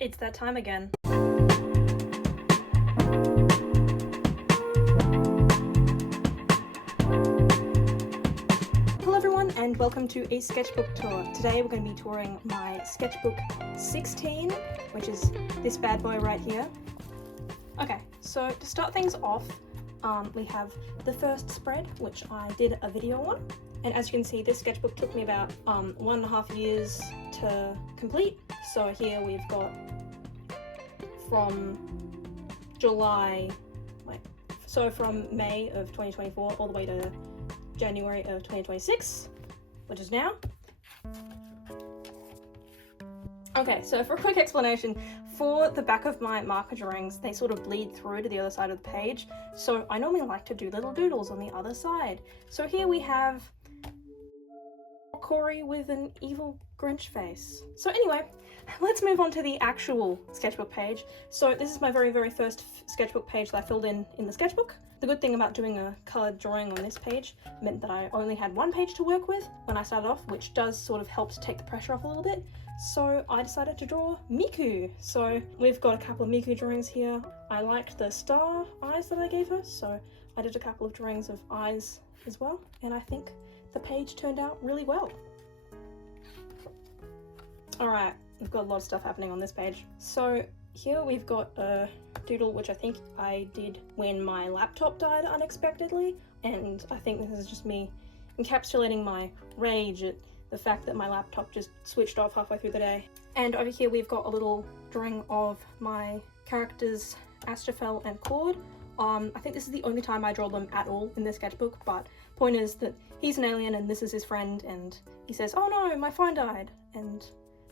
It's that time again. Hello everyone and welcome to a sketchbook tour. Today we're going to be touring my sketchbook 16, which is this bad boy right here. Okay, so to start things off, we have the first spread, which I did a video on. And as you can see, this sketchbook took me about 1.5 years to complete. So here we've got from from May of 2024 all the way to January of 2026, which is now. Okay, so for a quick explanation, for the back of my marker drawings, they sort of bleed through to the other side of the page, so I normally like to do little doodles on the other side. So here we have Cory with an evil Grinch face. So anyway, let's move on to the actual sketchbook page. So this is my very first sketchbook page that I filled in the sketchbook. The good thing about doing a coloured drawing on this page meant that I only had one page to work with when I started off, which does sort of help to take the pressure off a little bit. So I decided to draw Miku. So we've got a couple of Miku drawings here. I liked the star eyes that I gave her, so I did a couple of drawings of eyes as well, and I think the page turned out really well. Alright, we've got a lot of stuff happening on this page. So here we've got a doodle which I think I did when my laptop died unexpectedly, and I think this is just me encapsulating my rage at the fact that my laptop just switched off halfway through the day. And over here we've got a little drawing of my characters Astrophel and Cord. I think this is the only time I draw them at all in this sketchbook, but point is that he's an alien and this is his friend, and he says, "Oh no, my phone died," and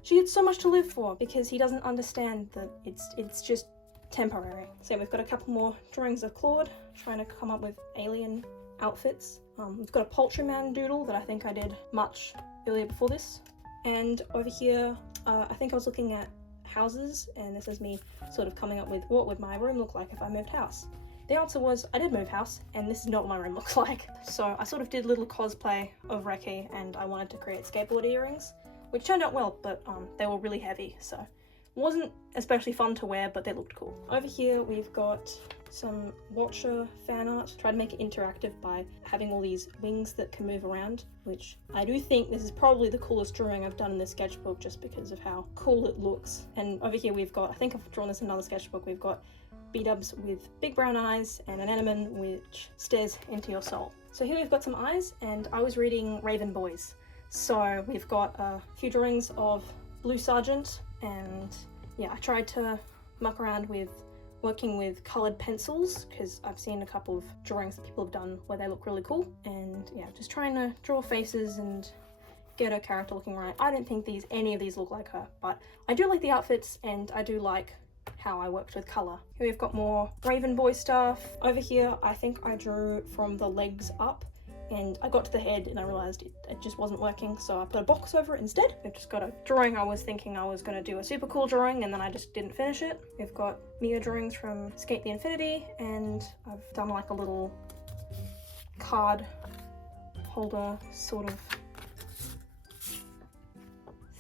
she had so much to live for, because he doesn't understand that it's just temporary. So we've got a couple more drawings of Claude, trying to come up with alien outfits. We've got a poultry man doodle that I think I did much earlier before this. And over here, I think I was looking at houses, and this is me sort of coming up with what would my room look like if I moved house. The answer was I did move house, and this is not what my room looks like. So I sort of did little cosplay of Reki, and I wanted to create skateboard earrings, which turned out well, but they were really heavy, so it wasn't especially fun to wear, but they looked cool. Over here we've got some Watcher fan art. Tried to make it interactive by having all these wings that can move around, which I do think this is probably the coolest drawing I've done in this sketchbook just because of how cool it looks. And over here we've got, I think I've drawn this in another sketchbook, we've got B-dubs with big brown eyes and an Enderman which stares into your soul. So here we've got some eyes, and I was reading Raven Boys. So we've got a few drawings of Blue Sergeant, and yeah, I tried to muck around with working with coloured pencils because I've seen a couple of drawings that people have done where they look really cool, and yeah, just trying to draw faces and get her character looking right. I don't think any of these look like her, but I do like the outfits and I do like how I worked with colour. Here we've got more Raven Boy stuff. Over here I think I drew from the legs up, and I got to the head and I realised it just wasn't working, so I put a box over it instead. We've just got a drawing. I was thinking I was going to do a super cool drawing and then I just didn't finish it. We've got Mia drawings from Sk8 the Infinity, and I've done like a little card holder sort of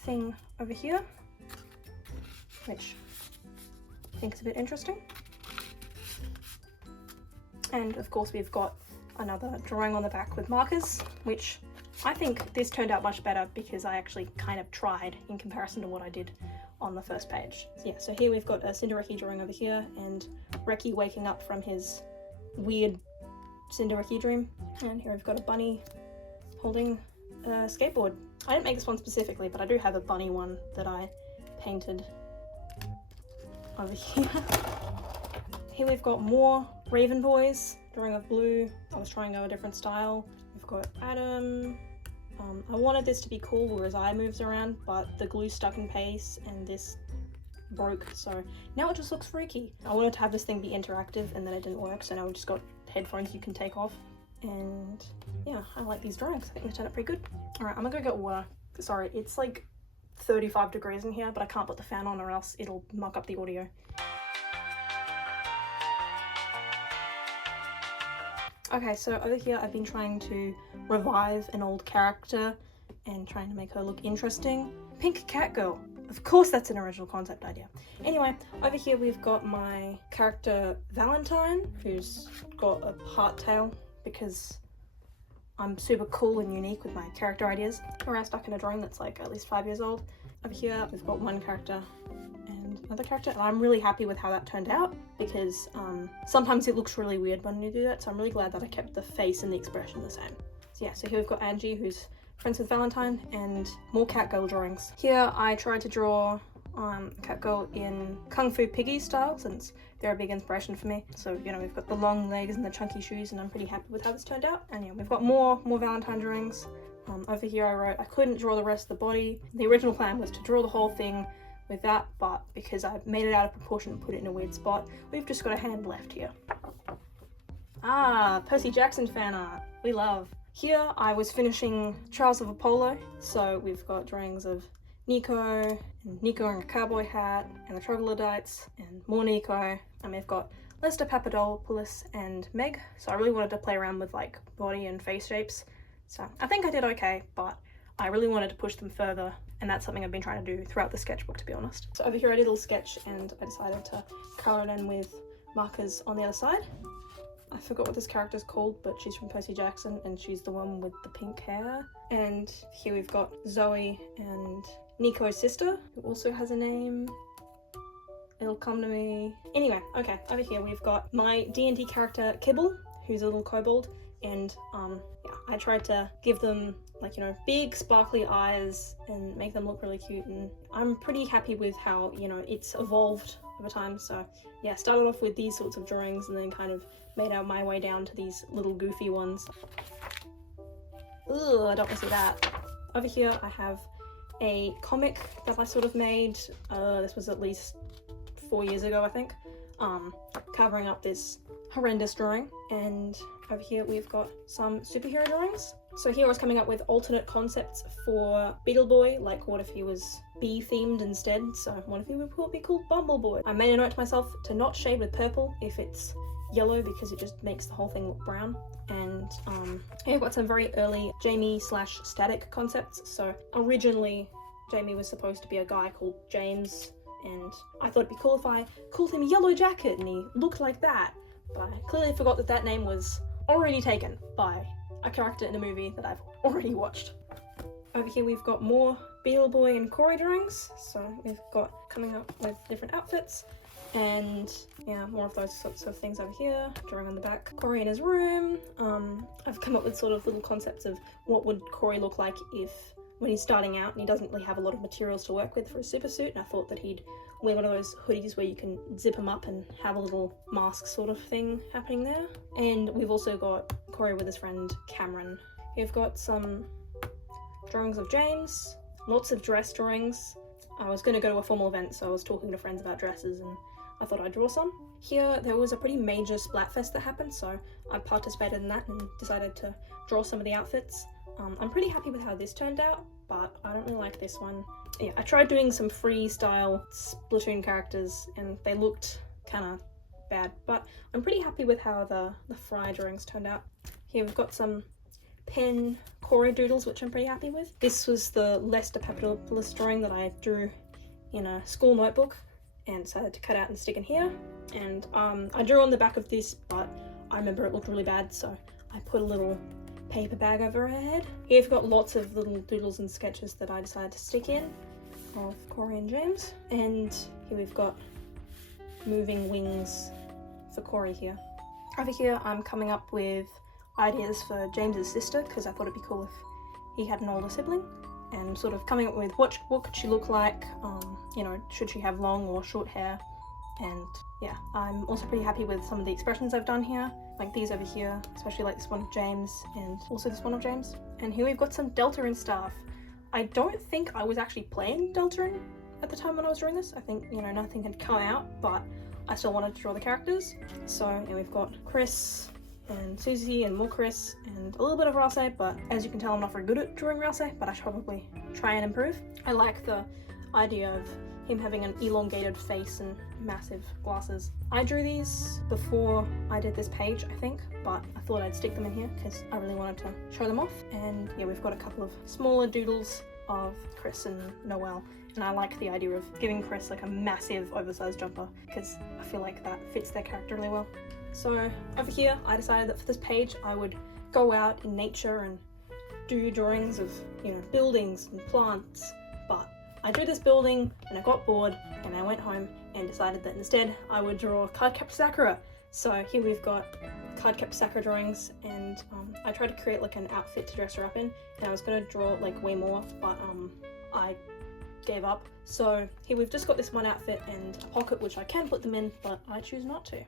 thing over here, which I think is a bit interesting. And of course we've got another drawing on the back with markers, which I think this turned out much better because I actually kind of tried in comparison to what I did on the first page. So yeah, so here we've got a Cindereki drawing over here, and Reki waking up from his weird Cindereki dream. And here we've got a bunny holding a skateboard. I didn't make this one specifically, but I do have a bunny one that I painted over here. Here we've got more Raven Boys, drawing of Blue. I was trying out a different style. We've got Adam. I wanted this to be cool where his eye moves around, but the glue stuck in place and this broke, so now it just looks freaky. I wanted to have this thing be interactive and then it didn't work, so now we just got headphones you can take off. And yeah, I like these drawings. I think they turned out pretty good. Alright, I'm gonna go get water. Sorry, it's like 35 degrees in here, but I can't put the fan on or else it'll muck up the audio. Okay, so over here I've been trying to revive an old character and trying to make her look interesting. Pink Cat Girl. Of course that's an original concept idea. Anyway, over here we've got my character Valentine, who's got a heart tail because I'm super cool and unique with my character ideas. Or I stuck in a drawing that's like at least 5 years old. Over here we've got one character and another character, and I'm really happy with how that turned out because sometimes it looks really weird when you do that, so I'm really glad that I kept the face and the expression the same. So yeah, so here we've got Angie, who's friends with Valentine, and more Catgirl drawings. Here I tried to draw Catgirl in Kung Fu Piggy style, since they're a big inspiration for me. So, you know, we've got the long legs and the chunky shoes, and I'm pretty happy with how this turned out. And yeah, we've got more Valentine drawings. Over here I wrote, I couldn't draw the rest of the body. The original plan was to draw the whole thing with that, but because I made it out of proportion and put it in a weird spot, we've just got a hand left here. Ah, Percy Jackson fan art. We love. Here I was finishing Trials of Apollo, so we've got drawings of Nico wearing a cowboy hat, and the troglodytes, and more Nico, and we've got Lester Papadopoulos and Meg, so I really wanted to play around with like body and face shapes. So I think I did okay, but I really wanted to push them further, and that's something I've been trying to do throughout the sketchbook, to be honest. So over here I did a little sketch, and I decided to colour it in with markers on the other side. I forgot what this character's called, but she's from Percy Jackson, and she's the one with the pink hair. And here we've got Zoe and Nico's sister, who also has a name. It'll come to me. Anyway, okay, over here we've got my D&D character Kibble, who's a little kobold, and yeah, I tried to give them like, you know, big sparkly eyes and make them look really cute, and I'm pretty happy with how, you know, it's evolved over time. So yeah, started off with these sorts of drawings and then kind of made out my way down to these little goofy ones. Ugh, I don't want to see that. Over here I have a comic that I sort of made, this was at least 4 years ago I think, covering up this horrendous drawing. And over here we've got some superhero drawings. So here I was coming up with alternate concepts for Beetle Boy, like what if he was bee themed instead, so what if he would be called Bumbleboy. I made a note to myself to not shade with purple if it's yellow because it just makes the whole thing look brown. And here I've got some very early Jaime/static concepts. So originally Jaime was supposed to be a guy called James, and I thought it'd be cool if I called him Yellow Jacket and he looked like that, but I clearly forgot that that name was already taken by a character in a movie that I've already watched. Over here we've got more Beetle Boy and Cory drawings, so we've got coming up with different outfits, and yeah, more of those sorts of things over here. Drawing on the back, Cory in his room. I've come up with sort of little concepts of what would Cory look like when he's starting out and he doesn't really have a lot of materials to work with for a super suit, and I thought that he'd wear one of those hoodies where you can zip him up and have a little mask sort of thing happening there. And we've also got Cory with his friend Cameron. We've got some drawings of James, lots of dress drawings. I was going to go to a formal event, so I was talking to friends about dresses and I thought I'd draw some. Here there was a pretty major Splatfest that happened, so I participated in that and decided to draw some of the outfits. I'm pretty happy with how this turned out, but I don't really like this one. Yeah, I tried doing some freestyle Splatoon characters and they looked kind of bad, but I'm pretty happy with how the Fry drawings turned out. Here we've got some pen Cory doodles, which I'm pretty happy with. This was the Lester Papadopoulos drawing that I drew in a school notebook and decided to cut out and stick in here. And I drew on the back of this, but I remember it looked really bad, so I put a little paper bag over her head. Here we've got lots of little doodles and sketches that I decided to stick in of Cory and James. And here we've got moving wings for Cory here. Over here I'm coming up with ideas for James's sister because I thought it'd be cool if he had an older sibling, and sort of coming up with what could she look like, you know, should she have long or short hair. And yeah, I'm also pretty happy with some of the expressions I've done here, like these over here, especially like this one of James and also this one of James. And here we've got some Deltarune stuff. I don't think I was actually playing Deltarune at the time when I was drawing this. I think, you know, nothing had come out, but I still wanted to draw the characters. So yeah, we've got Chris and Susie and more Chris and a little bit of Ralsei, but as you can tell I'm not very good at drawing Ralsei, but I should probably try and improve. I like the idea of him having an elongated face and massive glasses. I drew these before I did this page, I think, but I thought I'd stick them in here because I really wanted to show them off. And yeah, we've got a couple of smaller doodles of Chris and Noelle, and I like the idea of giving Chris like a massive oversized jumper because I feel like that fits their character really well. So over here I decided that for this page I would go out in nature and do drawings of, you know, buildings and plants, but I drew this building and I got bored and I went home and decided that instead I would draw Cardcaptor Sakura. So here we've got Cardcaptor Sakura drawings, and I tried to create like an outfit to dress her up in, and I was going to draw like way more, but I gave up. So here we've just got this one outfit and a pocket which I can put them in, but I choose not to.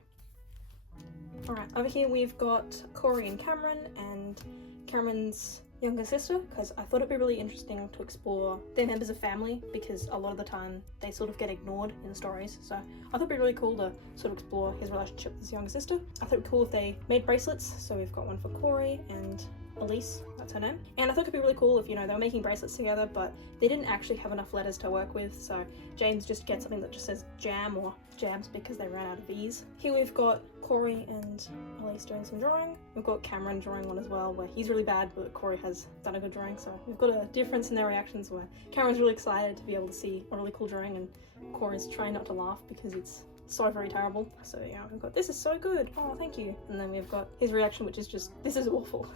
Alright, over here we've got Cory and Cameron, and Cameron's younger sister, because I thought it'd be really interesting to explore their members of family, because a lot of the time they sort of get ignored in the stories. So I thought it'd be really cool to sort of explore his relationship with his younger sister. I thought it'd be cool if they made bracelets, so we've got one for Cory and Elise, that's her name. And I thought it'd be really cool if, you know, they were making bracelets together, but they didn't actually have enough letters to work with, so James just gets something that just says jam or jams because they ran out of E's. Here we've got Cory and Elise doing some drawing. We've got Cameron drawing one as well, where he's really bad, but Cory has done a good drawing, so we've got a difference in their reactions where Cameron's really excited to be able to see a really cool drawing, and Cory's trying not to laugh because it's so very terrible. So yeah, we've got, this is so good, oh thank you. And then we've got his reaction, which is just, this is awful.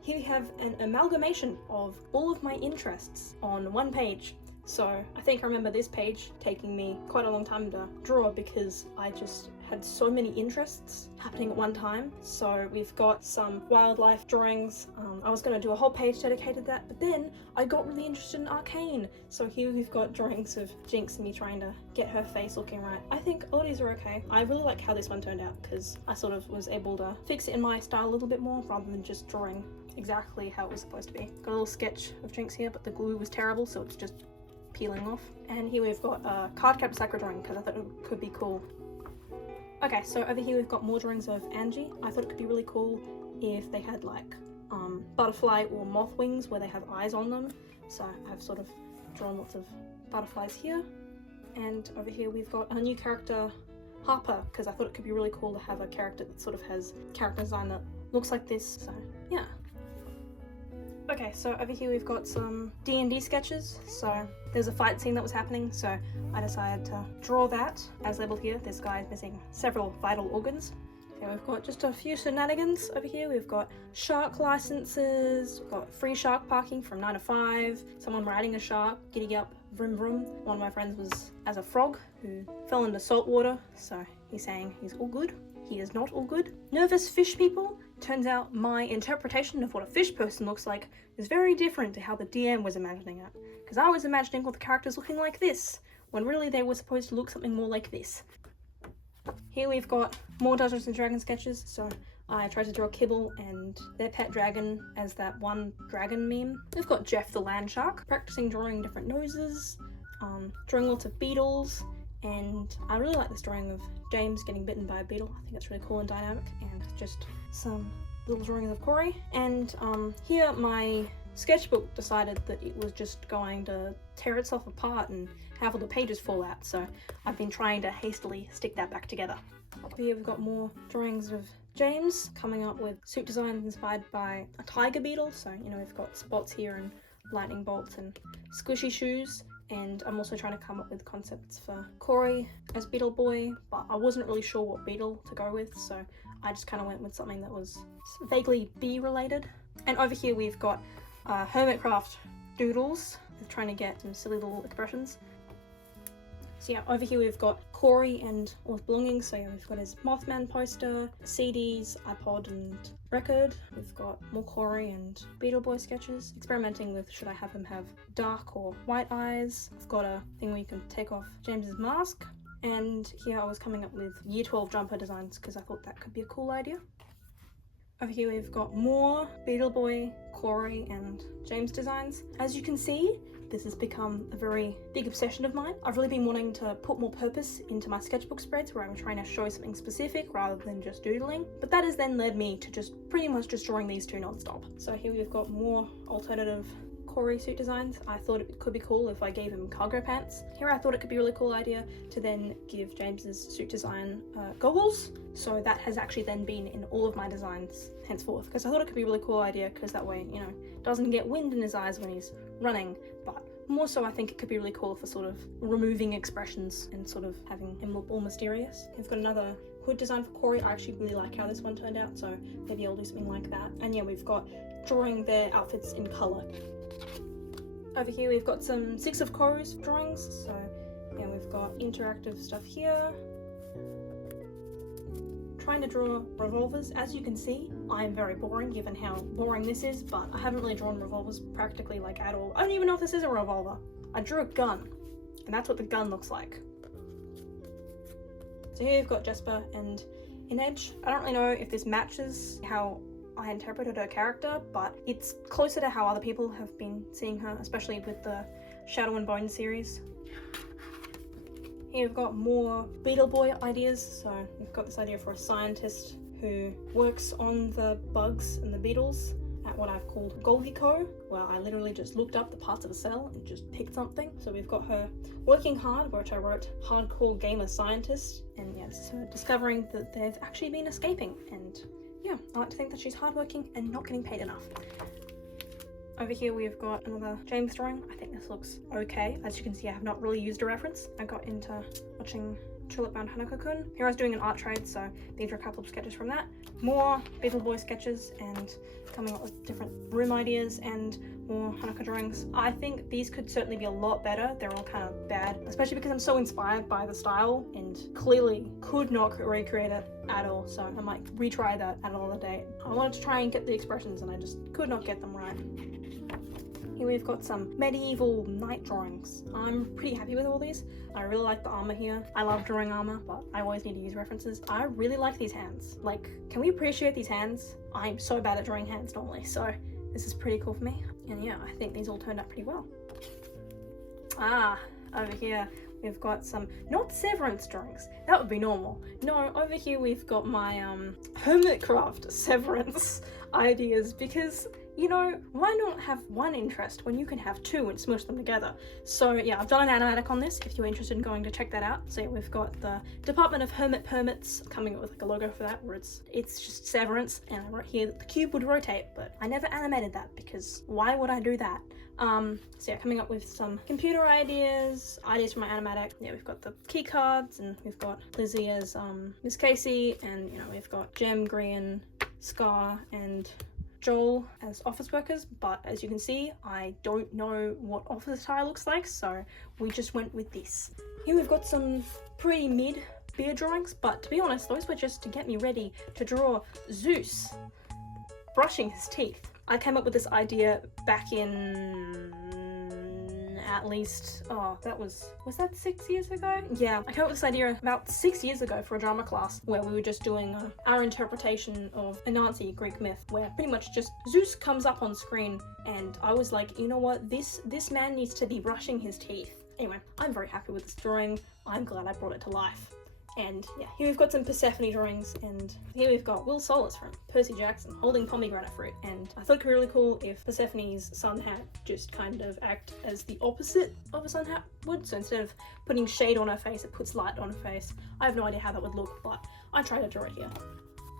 Here we have an amalgamation of all of my interests on one page. So I think I remember this page taking me quite a long time to draw because I just had so many interests happening at one time. So we've got some wildlife drawings. I was going to do a whole page dedicated to that, but then I got really interested in arcane. So here we've got drawings of Jinx and me trying to get her face looking right. I think all of these are okay. I really like how this one turned out because I sort of was able to fix it in my style a little bit more rather than just drawing exactly how it was supposed to be. Got a little sketch of Jinx here, but the glue was terrible, so it's just peeling off. And here we've got a Cardcaptor Sakura drawing because I thought it could be cool. Okay, so over here we've got more drawings of Angie. I thought it could be really cool if they had like butterfly or moth wings where they have eyes on them. So I've sort of drawn lots of butterflies here. And over here we've got a new character, Harper, because I thought it could be really cool to have a character that sort of has character design that looks like this, so yeah. Okay, so over here we've got some D&D sketches. So there's a fight scene that was happening, so I decided to draw that as labeled here. This guy is missing several vital organs. Okay, we've got just a few shenanigans over here. We've got shark licenses, we've got free shark parking from 9 to 5, someone riding a shark, giddy up, vroom vroom. One of my friends was as a frog who fell into salt water, so he's saying he's all good. He is not all good. Nervous fish people. Turns out my interpretation of what a fish person looks like is very different to how the DM was imagining it. Because I was imagining all the characters looking like this, when really they were supposed to look something more like this. Here we've got more Dungeons and Dragons sketches, so I tried to draw Kibble and their pet dragon as that one dragon meme. We've got Jeff the land shark, practicing drawing different noses, drawing lots of beetles, and I really like this drawing of James getting bitten by a beetle. I think that's really cool and dynamic, and just some little drawings of Cory. And here my sketchbook decided that it was just going to tear itself apart and have all the pages fall out, so I've been trying to hastily stick that back together. Here we've got more drawings of James coming up with suit designs inspired by a tiger beetle, so you know we've got spots here and lightning bolts and squishy shoes. And I'm also trying to come up with concepts for Cory as Beetle Boy, but I wasn't really sure what beetle to go with, so I just kind of went with something that was vaguely bee related. And over here we've got Hermitcraft doodles. They're trying to get some silly little expressions. So yeah, over here we've got Cory and all his belongings. So yeah, we've got his Mothman poster, CDs, iPod and record. We've got more Cory and Beetle Boy sketches. Experimenting with should I have him have dark or white eyes. I've got a thing where you can take off James's mask. And here I was coming up with Year 12 jumper designs because I thought that could be a cool idea. Over here we've got more Beetle Boy, Cory and James designs. As you can see, this has become a very big obsession of mine. I've really been wanting to put more purpose into my sketchbook spreads where I'm trying to show something specific rather than just doodling. But that has then led me to just pretty much just drawing these two non-stop. So here we've got more alternative Cory suit designs. I thought it could be cool if I gave him cargo pants. Here I thought it could be a really cool idea to then give James's suit design goggles. So that has actually then been in all of my designs henceforth, because I thought it could be a really cool idea because that way, you know, doesn't get wind in his eyes when he's running, but more so I think it could be really cool for sort of removing expressions and sort of having him look all mysterious. We've got another hood design for Cory. I actually really like how this one turned out, so maybe I'll do something like that. And yeah, we've got drawing their outfits in colour. Over here we've got some 6 of Cory's drawings, so yeah, we've got interactive stuff here. Trying to draw revolvers. As you can see, I'm very boring given how boring this is, but I haven't really drawn revolvers practically like at all. I don't even know if this is a revolver. I drew a gun, and that's what the gun looks like. So here you've got Jesper and Inedge. I don't really know if this matches how I interpreted her character, but it's closer to how other people have been seeing her, especially with the Shadow and Bone series. Here we've got more Beetle Boy ideas. So we've got this idea for a scientist who works on the bugs and the beetles at what I've called Golgico, where I literally just looked up the parts of a cell and just picked something. So we've got her working hard, which I wrote hardcore gamer scientist, and yeah, this is her discovering that they've actually been escaping, and yeah, I like to think that she's hardworking and not getting paid enough. Over here we've got another James drawing. I think this looks okay. As you can see, I have not really used a reference. I got into watching Bound Hanako Kun. Here I was doing an art trade, so these are a couple of sketches from that. More Beetle Boy sketches and coming up with different room ideas and more Hanako drawings. I think these could certainly be a lot better. They're all kind of bad, especially because I'm so inspired by the style and clearly could not recreate it at all. So I might retry that at another date. I wanted to try and get the expressions and I just could not get them right. Here we've got some medieval knight drawings. I'm pretty happy with all these. I really like the armor here. I love drawing armor, but I always need to use references. I really like these hands. Like, can we appreciate these hands? I'm so bad at drawing hands normally, so this is pretty cool for me. And yeah, I think these all turned out pretty well. Over here we've got some, not Severance drawings, that would be normal. No, over here we've got my Hermitcraft Severance ideas, because you know, why not have one interest when you can have 2 and smush them together? So yeah, I've done an animatic on this if you're interested in going to check that out. So yeah, we've got the Department of Hermit Permits coming up with like a logo for that where it's just Severance, and I wrote here that the cube would rotate, but I never animated that because why would I do that? So yeah, coming up with some computer ideas for my animatic. Yeah, we've got the key cards, and we've got Lizzie as Miss Casey, and you know, we've got Jem, Grian, Scar, and Joel as office workers, but as you can see, I don't know what office attire looks like, so we just went with this. Here we've got some pretty mid beard drawings, but to be honest, those were just to get me ready to draw Zeus brushing his teeth. I came up with this idea back in at least, was that 6 years ago? Yeah, I came up with this idea about 6 years ago for a drama class where we were just doing our interpretation of Anansi Greek myth, where pretty much just Zeus comes up on screen, and I was like, you know what, this man needs to be brushing his teeth. Anyway, I'm very happy with this drawing. I'm glad I brought it to life. And yeah, here we've got some Persephone drawings, and here we've got Will Solis from Percy Jackson holding pomegranate fruit. And I thought it could be really cool if Persephone's sun hat just kind of act as the opposite of a sun hat would. So instead of putting shade on her face, it puts light on her face. I have no idea how that would look, but I tried to draw it here.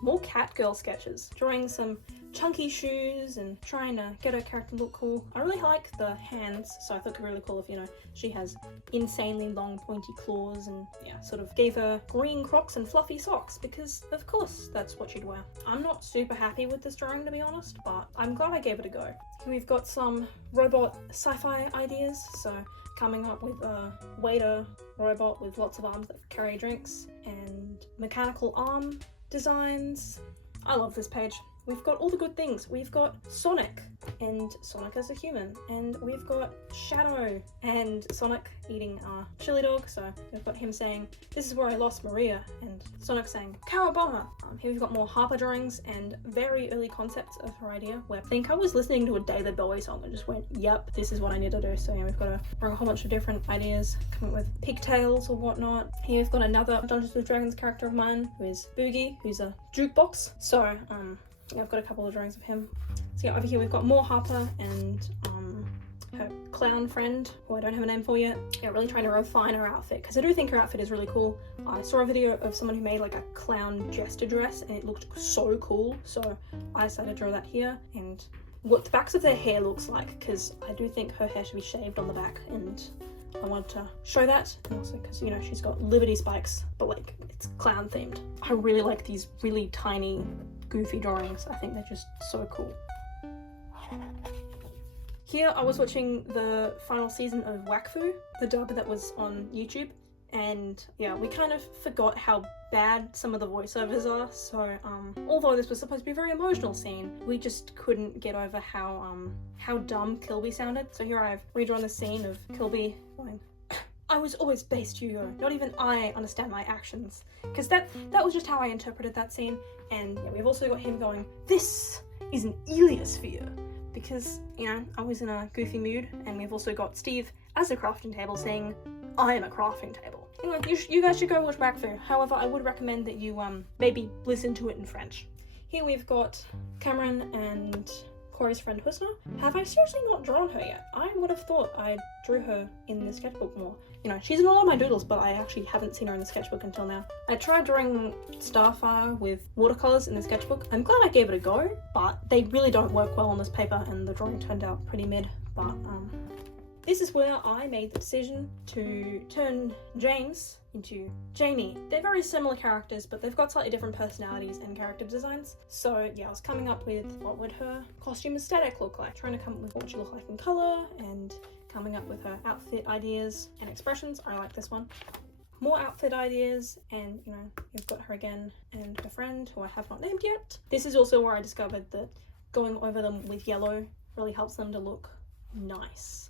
More cat girl sketches, drawing some chunky shoes and trying to get her character look cool. I really like the hands, so I thought it could be really cool if, you know, she has insanely long pointy claws, and yeah, sort of gave her green Crocs and fluffy socks because of course that's what she'd wear. I'm not super happy with this drawing, to be honest, but I'm glad I gave it a go. We've got some robot sci-fi ideas, so coming up with a waiter robot with lots of arms that carry drinks and mechanical arm designs. I love this page. We've got all the good things. We've got Sonic and Sonic as a human, and we've got Shadow and Sonic eating a chili dog. So we've got him saying, "This is where I lost Maria," and Sonic saying, "Cowabunga." Here we've got more Harper drawings and very early concepts of her idea, where I think I was listening to a David Bowie song and just went, yep, this is what I need to do. So yeah, we've got to bring a whole bunch of different ideas, coming up with pigtails or whatnot. Here we've got another Dungeons & Dragons character of mine, who is Boogie, who's a jukebox. So yeah, I've got a couple of drawings of him. So yeah, over here we've got more Harper and her clown friend, who I don't have a name for yet. Yeah, really trying to refine her outfit, because I do think her outfit is really cool. I saw a video of someone who made like a clown jester dress and it looked so cool, so I decided to draw that here. And what the backs of their hair looks like, because I do think her hair should be shaved on the back, and I wanted to show that, and also because, you know, she's got Liberty spikes, but like, it's clown themed. I really like these really tiny, goofy drawings. I think they're just so cool. Here I was watching the final season of Wakfu, the dub that was on YouTube, and yeah, we kind of forgot how bad some of the voiceovers are, so although this was supposed to be a very emotional scene, we just couldn't get over how dumb Kilby sounded. So here I've redrawn the scene of Kilby going, "I was always based Yu-Yo, not even I understand my actions," because that was just how I interpreted that scene. And yeah, we've also got him going, "This is an Eliosphere," because, you know, I was in a goofy mood. And we've also got Steve as a crafting table saying, "I am a crafting table." Anyway, you guys should go watch Wakfu. However, I would recommend that you maybe listen to it in French. Here we've got Cameron and Cory's friend Husna. Have I seriously not drawn her yet? I would have thought I drew her in the sketchbook more. You know, she's in a lot of my doodles, but I actually haven't seen her in the sketchbook until now. I tried drawing Starfire with watercolors in the sketchbook. I'm glad I gave it a go, but they really don't work well on this paper, and the drawing turned out pretty mid. But this is where I made the decision to turn James into Jaime. They're very similar characters, but they've got slightly different personalities and character designs. So yeah, I was coming up with what would her costume aesthetic look like, trying to come up with what she looked like in colour, and coming up with her outfit ideas and expressions. I like this one. More outfit ideas, and you know, you've got her again and her friend, who I have not named yet. This is also where I discovered that going over them with yellow really helps them to look nice.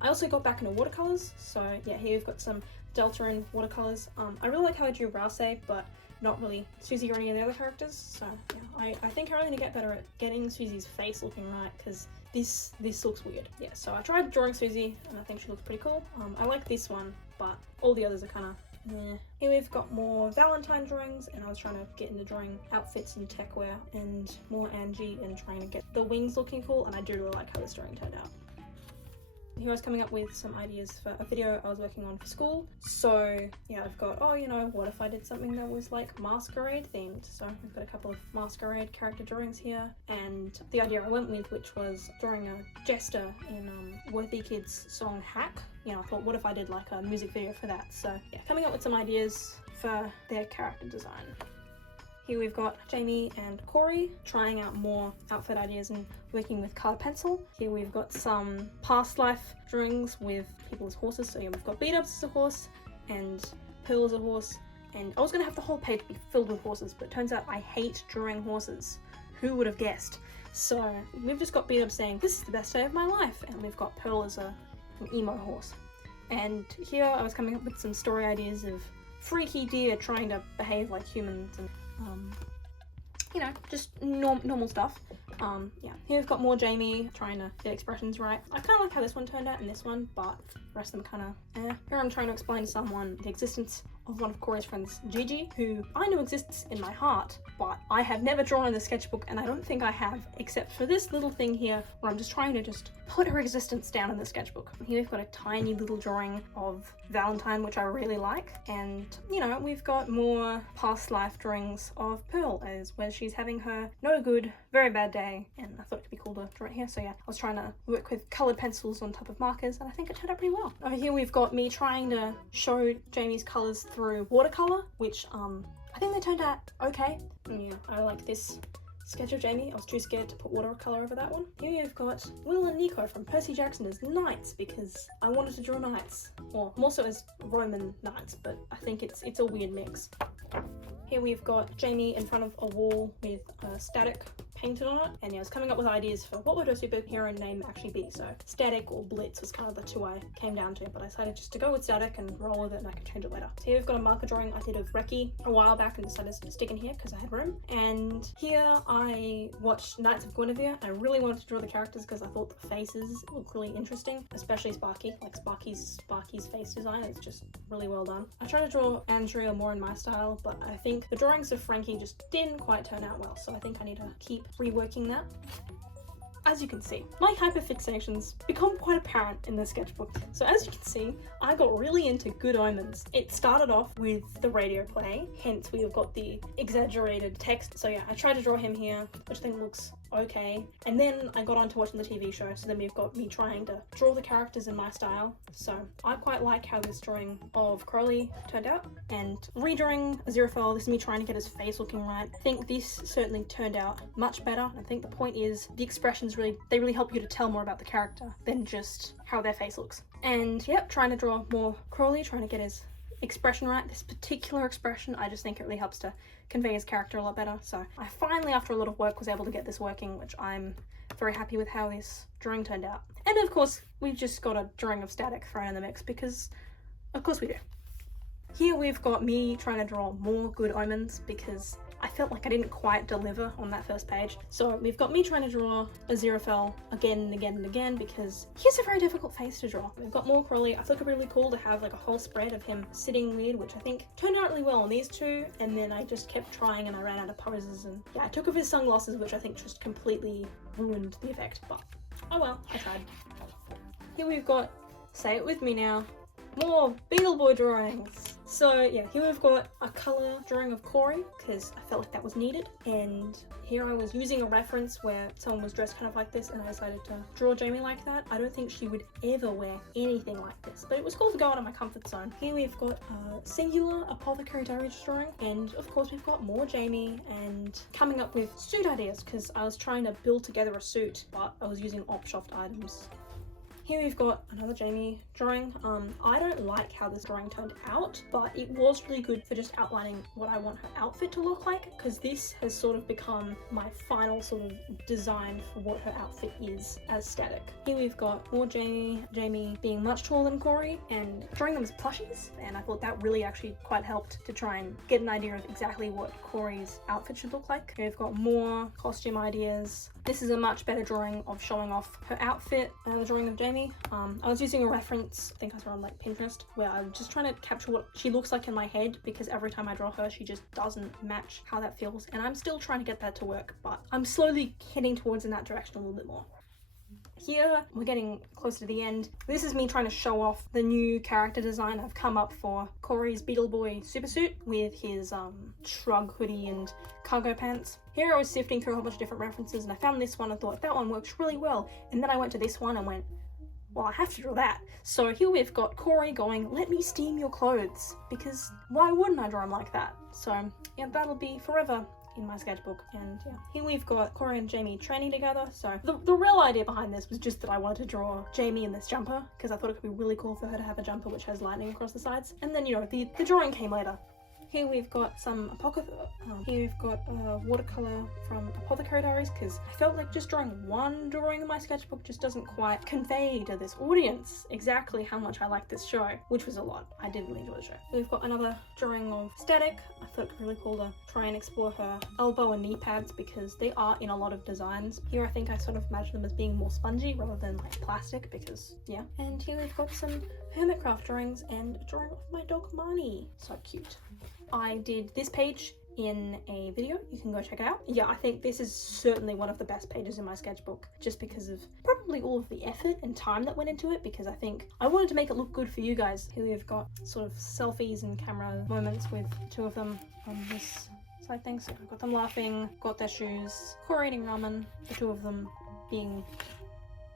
I also got back into watercolors, so yeah, here we've got some Deltarune watercolors. I really like how I drew Rouse, but not really Susie or any of the other characters, so yeah, I think I really need to get better at getting Susie's face looking right, because this looks weird. Yeah, so I tried drawing Susie, and I think she looks pretty cool. I like this one, but all the others are kind of meh. Here we've got more Valentine drawings, and I was trying to get into drawing outfits and techwear, and more Angie, and trying to get the wings looking cool, and I do really like how this drawing turned out. Here I was coming up with some ideas for a video I was working on for school. So yeah, I've got, oh, you know, what if I did something that was like masquerade themed? So I've got a couple of masquerade character drawings here, and the idea I went with, which was drawing a jester in Worthy Kids' song Hack. You know, I thought, what if I did like a music video for that? So yeah, coming up with some ideas for their character design. Here we've got Jaime and Cory trying out more outfit ideas and working with colour pencil. Here we've got some past life drawings with people as horses. So yeah, we've got Beat-Ups as a horse and Pearl as a horse. And I was going to have the whole page be filled with horses, but it turns out I hate drawing horses. Who would have guessed? So we've just got Beat-Up saying, "This is the best day of my life." And we've got Pearl as an emo horse. And here I was coming up with some story ideas of freaky deer trying to behave like humans, and you know, just normal stuff. Yeah, here we've got more Jaime trying to get expressions right. I kind of like how this one turned out and this one, but the rest of them kind of eh. Here I'm trying to explain to someone the existence of one of Cory's friends, Gigi, who I know exists in my heart, but I have never drawn in the sketchbook, and I don't think I have, except for this little thing here where I'm just trying to just put her existence down in the sketchbook. Here we've got a tiny little drawing of Valentine, which I really like, and you know, we've got more past life drawings of Pearl as where she's having her no good, very bad day, and I thought it could be cool to draw it here. So yeah, I was trying to work with coloured pencils on top of markers, and I think it turned out pretty well. Over here we've got me trying to show Jaime's colours through watercolour, which I think they turned out okay. Yeah, I like this sketch of Jaime. I was too scared to put watercolour over that one. Here you've got Will and Nico from Percy Jackson as knights, because I wanted to draw knights, or more so as Roman knights, but I think it's a weird mix. Here we've got Jaime in front of a wall with static painted on it, and yeah, I was coming up with ideas for what would her superhero name actually be. So Static or Blitz was kind of the two I came down to, but I decided just to go with Static and roll with it, and I could change it later. So here we've got a marker drawing I did of Reki a while back and decided to stick in here because I had room. And here I watched Knights of Guinevere. I really wanted to draw the characters because I thought the faces looked really interesting, especially Sparky. Like Sparky's face design is just really well done. I tried to draw Andrea more in my style, but I think the drawings of Frankie just didn't quite turn out well, so I think I need to keep reworking that. As you can see, my hyperfixations become quite apparent in the sketchbook. So as you can see, I got really into Good Omens. It started off with the radio play, hence we have got the exaggerated text. So yeah, I tried to draw him here, which I think looks okay. And then I got on to watching the TV show, so then we've got me trying to draw the characters in my style. So I quite like how this drawing of Crowley turned out. And redrawing Aziraphale, this is me trying to get his face looking right. I think this certainly turned out much better. I think the point is the expressions really help you to tell more about the character than just how their face looks. And yep, trying to draw more Crowley, trying to get his expression right. This particular expression, I just think it really helps to convey his character a lot better. So I finally, after a lot of work, was able to get this working, which I'm very happy with how this drawing turned out. And of course, we've just got a drawing of Static thrown in the mix because of course we do. Here we've got me trying to draw more Good Omens because I felt like I didn't quite deliver on that first page. So we've got me trying to draw Aziraphale again and again and again because he has a very difficult face to draw. We've got more Crowley. I thought it would be really cool to have like a whole spread of him sitting weird, which I think turned out really well on these two. And then I just kept trying and I ran out of poses, and yeah, I took off his sunglasses, which I think just completely ruined the effect, but oh well, I tried. Here we've got Say It With Me Now. More Beetle Boy drawings. So yeah, here we've got a colour drawing of Cory because I felt like that was needed, and here I was using a reference where someone was dressed kind of like this and I decided to draw Jaime like that. I don't think she would ever wear anything like this, but it was cool to go out of my comfort zone. Here we've got a singular Apothecary Diaries drawing, and of course we've got more Jaime and coming up with suit ideas because I was trying to build together a suit but I was using op-shopped items. Here we've got another Jaime drawing. I don't like how this drawing turned out, but it was really good for just outlining what I want her outfit to look like, because this has sort of become my final sort of design for what her outfit is as Static. Here we've got more Jaime being much taller than Cory and drawing them as plushies, and I thought that really actually quite helped to try and get an idea of exactly what Cory's outfit should look like. Here we've got more costume ideas. This is a much better drawing of showing off her outfit, the drawing of Jaime. I was using a reference, I think I saw on like Pinterest, where I'm just trying to capture what she looks like in my head, because every time I draw her, she just doesn't match how that feels, and I'm still trying to get that to work, but I'm slowly heading towards in that direction a little bit more. Here, we're getting closer to the end. This is me trying to show off the new character design I've come up for Cory's Beetle Boy supersuit with his shrug hoodie and cargo pants. Here I was sifting through a whole bunch of different references and I found this one and thought that one works really well. And then I went to this one and went, well, I have to draw that. So here we've got Cory going, let me steam your clothes, because why wouldn't I draw him like that? So yeah, that'll be forever in my sketchbook. And yeah, here we've got Cory and Jaime training together. So the real idea behind this was just that I wanted to draw Jaime in this jumper because I thought it could be really cool for her to have a jumper which has lightning across the sides. And then, you know, the drawing came later. Here we've got some here we've got watercolor from Apothecary Diaries, because I felt like just drawing one drawing in my sketchbook just doesn't quite convey to this audience exactly how much I like this show, which was a lot. I did really enjoy the show. We've got another drawing of Static. I thought it could be really cool to try and explore her elbow and knee pads because they are in a lot of designs. Here I think I sort of imagine them as being more spongy rather than like plastic, because yeah. And here we've got some Hermitcraft drawings and a drawing of my dog Marnie. So cute. I did this page in a video, you can go check it out. Yeah, I think this is certainly one of the best pages in my sketchbook, just because of probably all of the effort and time that went into it, because I think I wanted to make it look good for you guys. Here we've got sort of selfies and camera moments with two of them on this side thing. So I've got them laughing, got their shoes, Cory eating ramen, the two of them being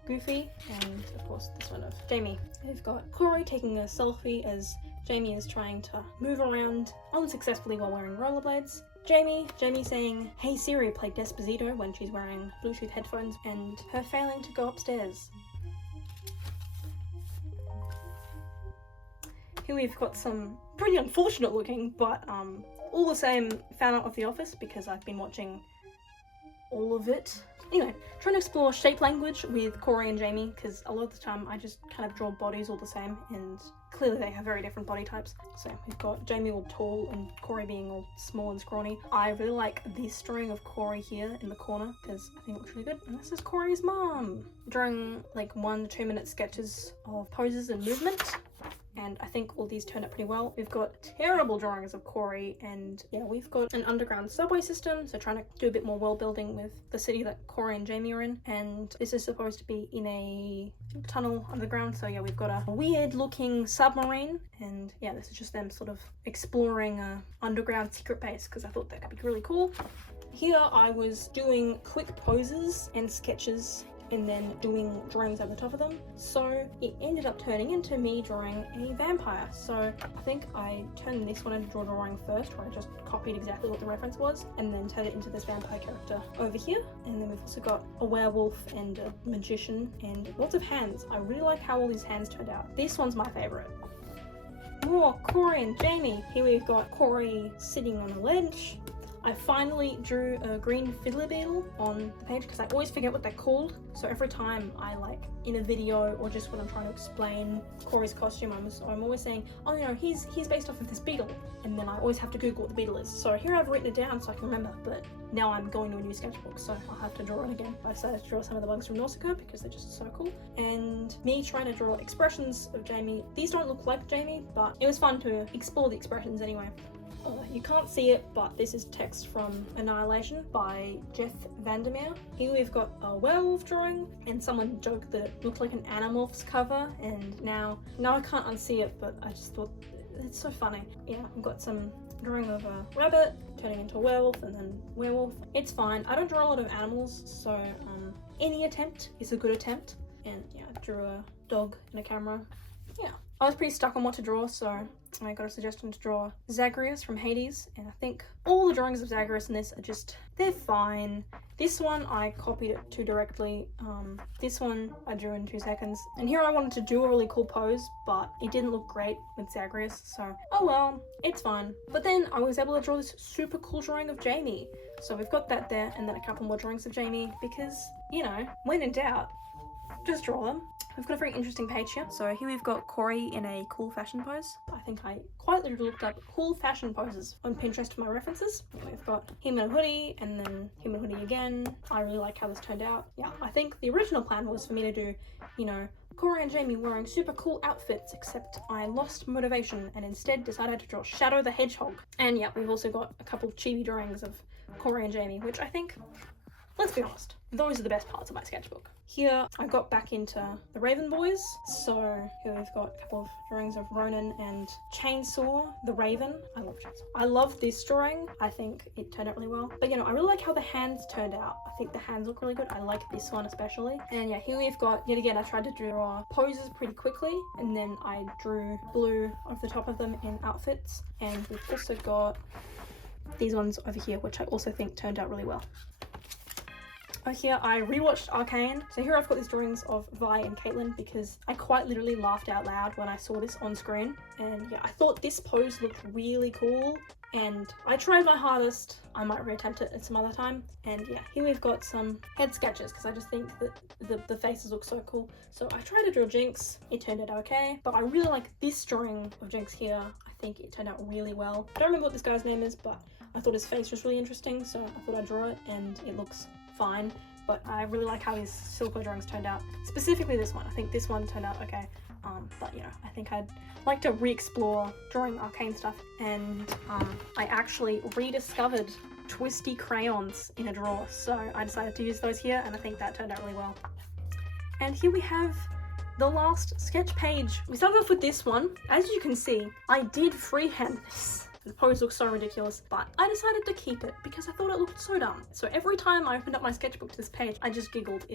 goofy, and of course this one of Jaime. We've got Cory taking a selfie as Jaime is trying to move around unsuccessfully while wearing rollerblades. Jaime saying, "Hey Siri, play Despacito" when she's wearing Bluetooth headphones, and her failing to go upstairs. Here we've got some pretty unfortunate looking, but all the same fan art of The Office, because I've been watching all of it. Anyway, trying to explore shape language with Cory and Jaime, because a lot of the time I just kind of draw bodies all the same, and clearly they have very different body types. So we've got Jaime all tall and Cory being all small and scrawny. I really like this drawing of Cory here in the corner because I think it looks really good. And this is Cory's mom. Drawing like 1 to 2 minute sketches of poses and movement. And I think all these turned out pretty well. We've got terrible drawings of Cory, and yeah, we've got an underground subway system, so trying to do a bit more world building with the city that Cory and Jaime are in. And this is supposed to be in a tunnel underground, so yeah, we've got a weird looking submarine, and yeah, this is just them sort of exploring a underground secret base, because I thought that could be really cool. Here I was doing quick poses and sketches and then doing drawings over the top of them. So it ended up turning into me drawing a vampire. So I think I turned this one into a drawing first, where I just copied exactly what the reference was, and then turned it into this vampire character over here. And then we've also got a werewolf and a magician and lots of hands. I really like how all these hands turned out. This one's my favorite. More Cory and Jaime. Here we've got Cory sitting on a ledge. I finally drew a green fiddler beetle on the page because I always forget what they're called. So every time I in a video or just when I'm trying to explain Cory's costume, I'm always saying, oh, you know, he's based off of this beetle. And then I always have to Google what the beetle is. So here I've written it down so I can remember, but now I'm going to a new sketchbook, so I'll have to draw it again. I decided to draw some of the bugs from Nausicaa because they're just so cool. And me trying to draw expressions of Jaime. These don't look like Jaime, but it was fun to explore the expressions anyway. You can't see it, but this is text from Annihilation by Jeff Vandermeer. Here we've got a werewolf drawing, and someone joked that it looked like an Animorphs cover, and now I can't unsee it, but I just thought it's so funny. Yeah, I've got some drawing of a rabbit turning into a werewolf and then werewolf. It's fine. I don't draw a lot of animals, so any attempt is a good attempt. And yeah, I drew a dog and a camera. Yeah. I was pretty stuck on what to draw, so I got a suggestion to draw Zagreus from Hades, and I think all the drawings of Zagreus in this are just, they're fine. This one I copied it too directly. This one I drew in 2 seconds. And here I wanted to do a really cool pose, but it didn't look great with Zagreus, so oh well, it's fine. But then I was able to draw this super cool drawing of Jaime. So we've got that there, and then a couple more drawings of Jaime, because, you know, when in doubt, just draw them. We've got a very interesting page here. So here we've got Cory in a cool fashion pose. I think I quite literally looked up cool fashion poses on Pinterest for my references. We've got him in a hoodie and then him in a hoodie again. I really like how this turned out. Yeah, I think the original plan was for me to do, you know, Cory and Jaime wearing super cool outfits, except I lost motivation and instead decided to draw Shadow the Hedgehog. And yeah, we've also got a couple chibi drawings of Cory and Jaime, which I think, let's be honest, those are the best parts of my sketchbook. Here I got back into the Raven Boys, so here we've got a couple of drawings of Ronan and Chainsaw the Raven. I love Chainsaw. I love this drawing. I think it turned out really well. But you know, I really like how the hands turned out. I think the hands look really good. I like this one especially. And yeah, here we've got, yet again, I tried to draw poses pretty quickly, and then I drew blue over the top of them in outfits. And we've also got these ones over here, which I also think turned out really well. Here I rewatched Arcane. So here I've got these drawings of Vi and Caitlin because I quite literally laughed out loud when I saw this on screen. And yeah, I thought this pose looked really cool and I tried my hardest. I might reattempt it at some other time. And yeah, here we've got some head sketches because I just think that the faces look so cool. So I tried to draw Jinx. It turned out okay, but I really like this drawing of Jinx here. I think it turned out really well. I don't remember what this guy's name is, but I thought his face was really interesting, so I thought I'd draw it and it looks fine, but I really like how these Silco drawings turned out. Specifically this one. I think this one turned out okay, but you know, I think I'd like to re-explore drawing arcane stuff, and I actually rediscovered twisty crayons in a drawer, so I decided to use those here, and I think that turned out really well. And here we have the last sketch page. We started off with this one. As you can see, I did freehand this. The pose looks so ridiculous, but I decided to keep it because I thought it looked so dumb. So every time I opened up my sketchbook to this page, I just giggled.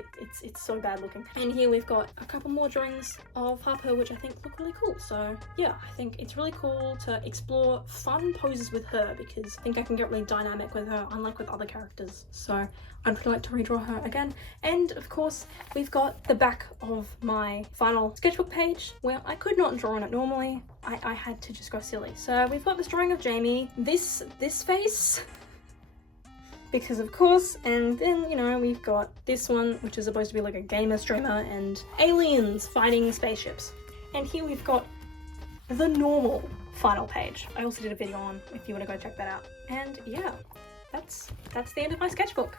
It's so bad looking. And here we've got a couple more drawings of Harper, which I think look really cool. So yeah, I think it's really cool to explore fun poses with her because I think I can get really dynamic with her, unlike with other characters. So I'd really like to redraw her again. And of course, we've got the back of my final sketchbook page where I could not draw on it normally. I had to just go silly. So we've got this drawing of Jaime, this face, because of course, and then, you know, we've got this one, which is supposed to be like a gamer streamer, and aliens fighting spaceships. And here we've got the normal final page. I also did a video on if you want to go check that out. And yeah, that's the end of my sketchbook.